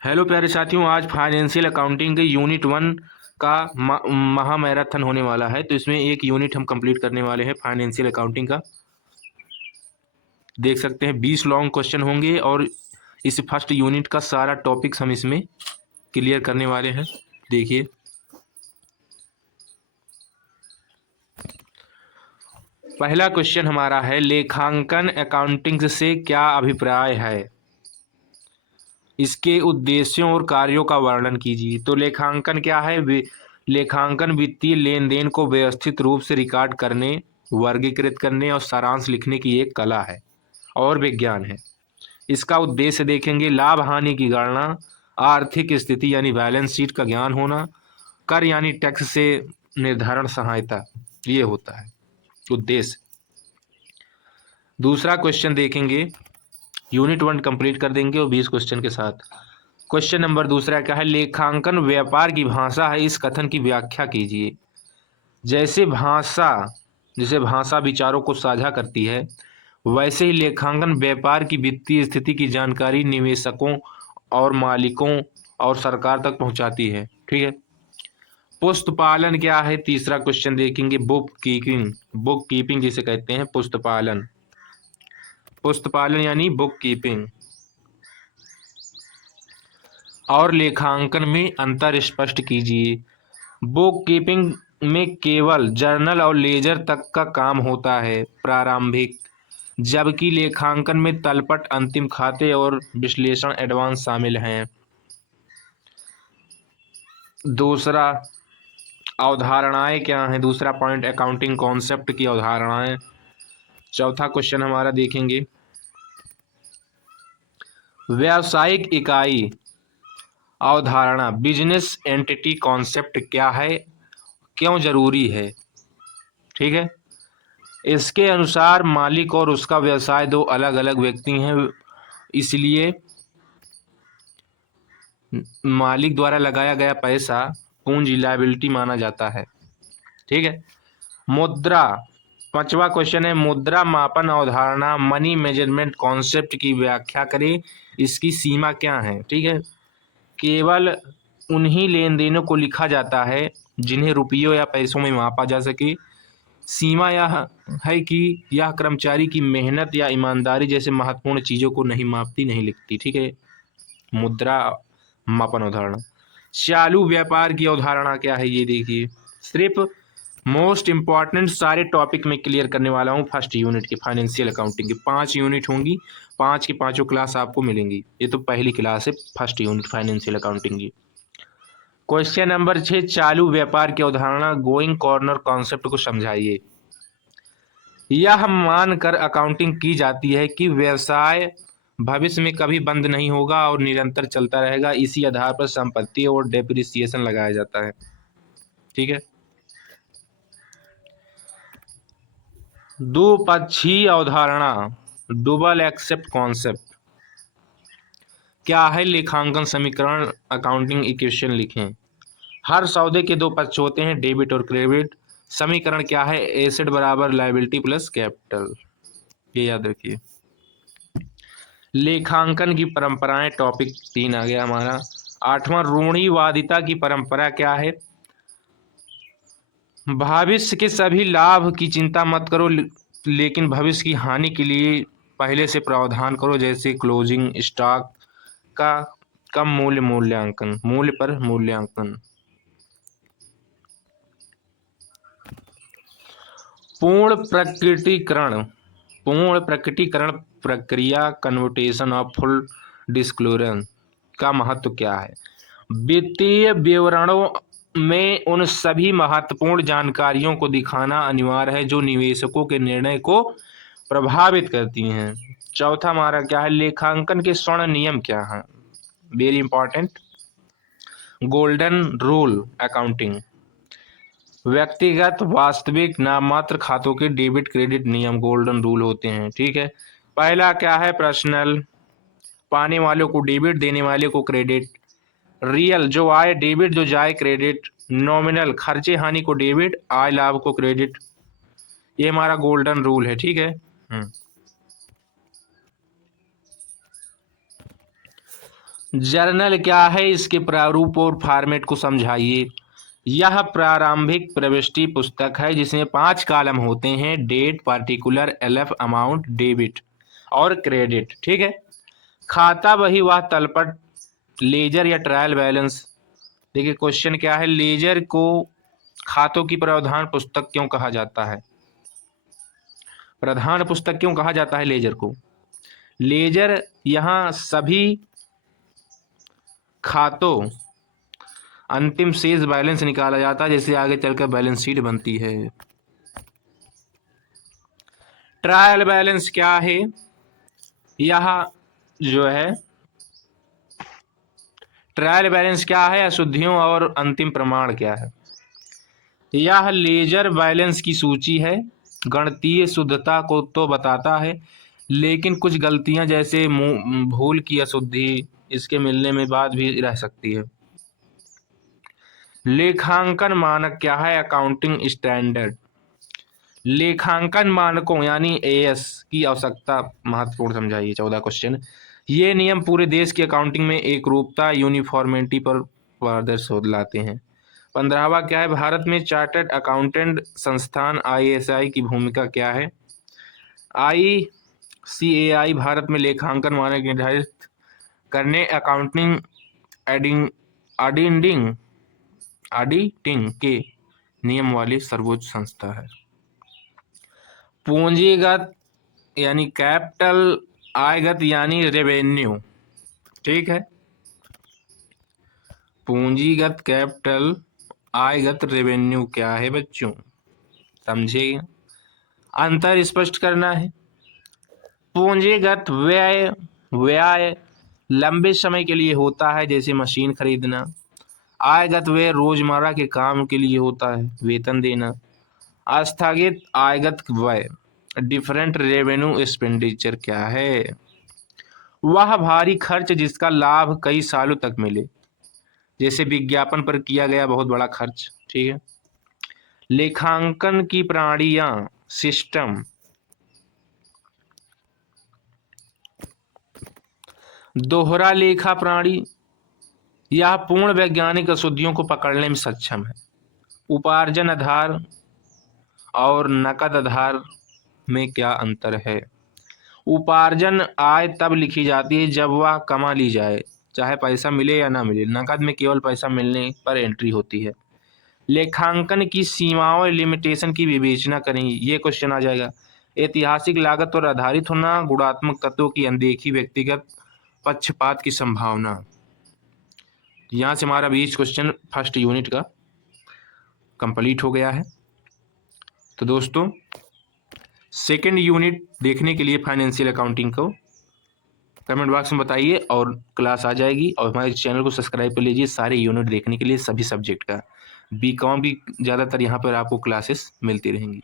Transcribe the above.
Hello प्यारे साथियों, आज फाइनेंशियल अकाउंटिंग के यूनिट 1 का महा मैराथन होने वाला है। तो इसमें एक यूनिट हम कंप्लीट करने वाले हैं फाइनेंशियल अकाउंटिंग का। देख सकते हैं 20 लॉन्ग क्वेश्चन होंगे और इस फर्स्ट यूनिट का सारा टॉपिक्स हम इसमें क्लियर करने वाले हैं। देखिए, पहला क्वेश्चन हमारा है, लेखांकन अकाउंटिंग से क्या अभिप्राय है, इसके उद्देश्यों और कार्यों का वर्णन कीजिए। तो लेखांकन क्या है? लेखांकन वित्तीय लेन देन को व्यवस्थित रूप से रिकॉर्ड करने, वर्गीकृत करने और सारांश लिखने की एक कला है और विज्ञान है। इसका उद्देश्य देखेंगे, लाभ हानि की गणना, आर्थिक स्थिति यानी बैलेंस शीट का ज्ञान होना, कर यानी टैक्स से निर्धारण सहायता, ये होता है उद्देश्य। दूसरा क्वेश्चन देखेंगे, यूनिट 1 कंप्लीट कर देंगे और 20 क्वेश्चन के साथ। क्वेश्चन नंबर दूसरा क्या है, लेखांकन व्यापार की भाषा है, इस कथन की व्याख्या कीजिए। जैसे भाषा विचारों को साझा करती है, वैसे ही लेखांकन व्यापार की वित्तीय स्थिति की जानकारी निवेशकों और मालिकों और सरकार तक पहुंचाती है। ठीक है। पुस्तपालन क्या है? तीसरा क्वेश्चन देखेंगे, बुक कीपिंग जिसे कहते हैं पुस्तपालन। पुस्तपालन यानी बुक कीपिंग। और लेखांकन में अंतर स्पष्ट कीजिए। बुक कीपिंग में केवल जर्नल और लेजर तक का काम होता है, प्रारंभिक, जबकि लेखांकन में तलपट अंतिम खाते और विश्लेषण एडवांस शामिल हैं। दूसरा, अवधारणाएं क्या हैं? दूसरा पॉइंट, अकाउंटिंग कॉन्सेप्ट की अवधारणाएं। चौथा क्वेश्चन हमारा देखेंगे, व्यावसायिक इकाई अवधारणा, बिजनेस एंटिटी कॉन्सेप्ट क्या है, क्यों जरूरी है। ठीक है। इसके अनुसार मालिक और उसका व्यवसाय दो अलग अलग व्यक्ति हैं, इसलिए मालिक द्वारा लगाया गया पैसा पूंजी लायबिलिटी माना जाता है। ठीक है। मुद्रा, पांचवा क्वेश्चन है, मुद्रा मापन अवधारणा, मनी मेजरमेंट कॉन्सेप्ट की व्याख्या करें, इसकी सीमा क्या है। ठीक है। केवल उन्हीं लेन देनों को लिखा जाता है जिन्हें रुपयों या पैसों में मापा जा सके। सीमा यह है कि यह कर्मचारी की मेहनत या ईमानदारी जैसे महत्वपूर्ण चीजों को नहीं मापती, नहीं लिखती। ठीक है। मुद्रा मापन अवधारणा। चालू व्यापार की अवधारणा क्या है, ये देखिए। सिर्फ मोस्ट इंपॉर्टेंट सारे टॉपिक में क्लियर करने वाला हूँ फर्स्ट यूनिट के फाइनेंशियल अकाउंटिंग के। 5 यूनिट होंगी, 5 की 5 क्लास आपको मिलेंगी। ये तो पहली क्लास है फर्स्ट यूनिट फाइनेंशियल अकाउंटिंग की। क्वेश्चन नंबर 6, चालू व्यापार की अवधारणा, गोइंग कॉर्नर कॉन्सेप्ट को समझाइए। यह मानकर अकाउंटिंग की जाती है कि व्यवसाय भविष्य में कभी बंद नहीं होगा और निरंतर चलता रहेगा। इसी आधार पर संपत्ति और डेप्रिसिएशन लगाया जाता है। ठीक है। द्विपक्षीय अवधारणा, डबल एक्सेप्ट कॉन्सेप्ट क्या है? लेखांकन समीकरण, अकाउंटिंग इक्वेशन लिखें। हर सौदे के दो पक्ष होते हैं, डेबिट और क्रेडिट। समीकरण क्या है? एसेट बराबर लायबिलिटी प्लस कैपिटल, ये याद रखिए। लेखांकन की परंपराएं, टॉपिक 3 आ गया हमारा। 8वां, रूढ़िवादिता की परंपरा क्या है? भविष्य के सभी लाभ की चिंता मत करो, लेकिन भविष्य की हानि के लिए पहले से प्रावधान करो, जैसे क्लोजिंग स्टॉक का कम मूल्य पर मूल्यांकन। पूर्ण प्रकटीकरण, पूर्ण प्रकटीकरण प्रक्रिया, कन्वर्टेशन ऑफ फुल डिस्क्लोजर का महत्व क्या है? वित्तीय विवरणों में उन सभी महत्वपूर्ण जानकारियों को दिखाना अनिवार्य है जो निवेशकों के निर्णय को प्रभावित करती हैं। चौथा हमारा क्या है? लेखांकन के स्वर्ण नियम क्या हैं? Very important. Golden rule accounting, व्यक्तिगत वास्तविक नाममात्र खातों के डेबिट क्रेडिट नियम गोल्डन रूल होते हैं। ठीक है। पहला क्या है? पर्सनल, पाने वालों को डेबिट, देने वाले को क्रेडिट। रियल, जो आय डेबिट, जो जाए क्रेडिट। नॉमिनल, खर्चे हानि को डेबिट, आय लाभ को क्रेडिट। ये हमारा गोल्डन रूल है। ठीक है। जर्नल क्या है, इसके प्रारूप और फॉर्मेट को समझाइए। यह प्रारंभिक प्रविष्टि पुस्तक है जिसमें 5 कॉलम होते हैं, date, particular, LF, amount, debit और क्रेडिट। ठीक है। खाता बही वह तलपट, लेजर या ट्रायल बैलेंस। देखिए क्वेश्चन क्या है, लेजर को खातों की प्रधान पुस्तक क्यों कहा जाता है? प्रधान पुस्तक क्यों कहा जाता है लेजर को? लेजर यहाँ सभी खातों अंतिम शेष बैलेंस निकाला जाता है, जिससे आगे चलकर बैलेंस शीट बनती है। ट्रायल बैलेंस क्या है? यह जो है ट्रायल बैलेंस क्या है, अशुद्धियों और अंतिम प्रमाण क्या है? यह लेजर बैलेंस की सूची है। गणितीय शुद्धता को तो बताता है, लेकिन कुछ गलतियां जैसे भूल की अशुद्धि इसके मिलने में बाद भी रह सकती है। लेखांकन मानक क्या है? Accounting standard. लेखांकन मानकों यानी एएस की आवश्यकता महत्वपूर्ण समझाइए। 14 क्वेश्चन। ये नियम पूरे देश की अकाउंटिंग में एक रूपता, यूनिफॉर्मिटी पर पारदर्शिता लाते हैं। 15वां क्या है? भारत में चार्टर्ड अकाउंटेंट संस्थान आईएसआई की भूमिका क्या है? आईसीएआई भारत में लेखांकन मानक निर्धारित करने, अकाउंटिंग ऑडिटिंग के नियम वाली सर्वोच्च संस्था है। पूंजीगत यानी कैपिटल, आयगत यानी रेवेन्यू। ठीक है। पूंजीगत कैपिटल, आयगत रेवेन्यू क्या है बच्चों? समझिए, अंतर स्पष्ट करना है। पूंजीगत व्यय लंबे समय के लिए होता है, जैसे मशीन खरीदना। आयगत व्यय रोजमर्रा के काम के लिए होता है, वेतन देना। आस्थगित आयगत व्यय डिफरेंट रेवेन्यू एक्सपेंडिचर क्या है? वह भारी खर्च जिसका लाभ कई सालों तक मिले, जैसे विज्ञापन पर किया गया बहुत बड़ा खर्च। ठीक है। लेखांकन की प्रणालियां, सिस्टम। दोहरा लेखा प्रणाली, यह पूर्ण वैज्ञानिक अशुद्धियों को पकड़ने में सक्षम है। उपार्जन आधार और नकद आधार में क्या अंतर है? उपार्जन आय तब लिखी जाती है जब वह कमा ली जाए, चाहे पैसा मिले या ना मिले। नकद में केवल पैसा मिलने पर एंट्री होती है। लेखांकन की सीमाओं, लिमिटेशन की विवेचना करें, ये क्वेश्चन आ जाएगा। ऐतिहासिक लागत पर आधारित होना, गुणात्मक तत्वों की अनदेखी, व्यक्तिगत पक्षपात की संभावना। यहाँ से हमारा 20 क्वेश्चन फर्स्ट यूनिट का कंप्लीट हो गया है। तो दोस्तों सेकेंड यूनिट देखने के लिए फाइनेंशियल अकाउंटिंग को कमेंट बॉक्स में बताइए और क्लास आ जाएगी। और हमारे चैनल को सब्सक्राइब कर लीजिए सारे यूनिट देखने के लिए, सभी सब्जेक्ट का। बीकॉम की ज़्यादातर यहाँ पर आपको क्लासेस मिलती रहेंगी।